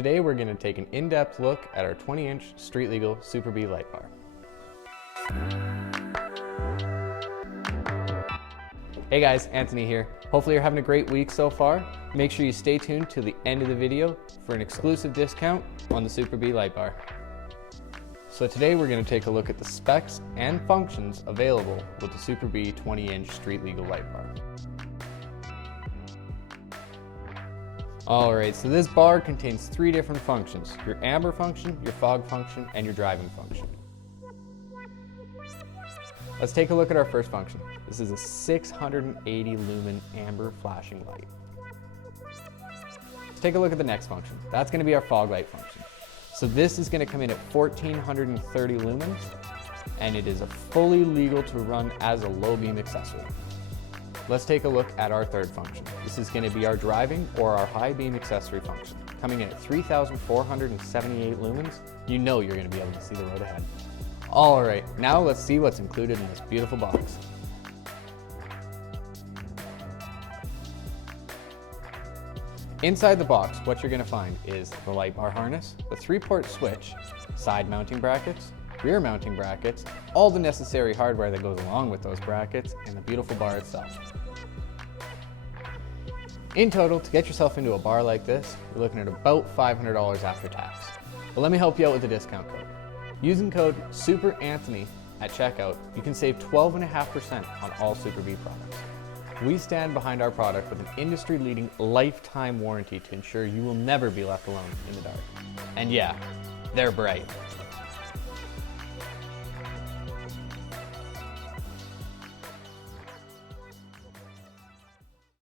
Today we're going to take an in-depth look at our 20-inch street legal Super B light bar. Hey guys, Anthony here. Hopefully you're having a great week so far. Make sure you stay tuned to the end of the video for an exclusive discount on the Super B light bar. So today we're going to take a look at the specs and functions available with the Super B 20-inch street legal light bar. Alright, so this bar contains three different functions: your amber function, your fog function, and your driving function. Let's take a look at our first function. This is a 680 lumen amber flashing light. Let's take a look at the next function. That's going to be our fog light function. So this is going to come in at 1430 lumens, and it is fully legal to run as a low beam accessory. Let's take a look at our third function. This is going to be our driving or our high beam accessory function. Coming in at 3478 lumens, you know you're going to be able to see the road ahead. Alright, now let's see what's included in this beautiful box. Inside the box, what you're going to find is the light bar harness, the 3-port switch, side mounting brackets, rear mounting brackets, all the necessary hardware that goes along with those brackets, and the beautiful bar itself. In total, to get yourself into a bar like this, you're looking at about $500 after tax. But let me help you out with the discount code. Using code SUPERANTHONY at checkout, you can save 12.5% on all Super B products. We stand behind our product with an industry-leading lifetime warranty to ensure you will never be left alone in the dark. And yeah, they're bright.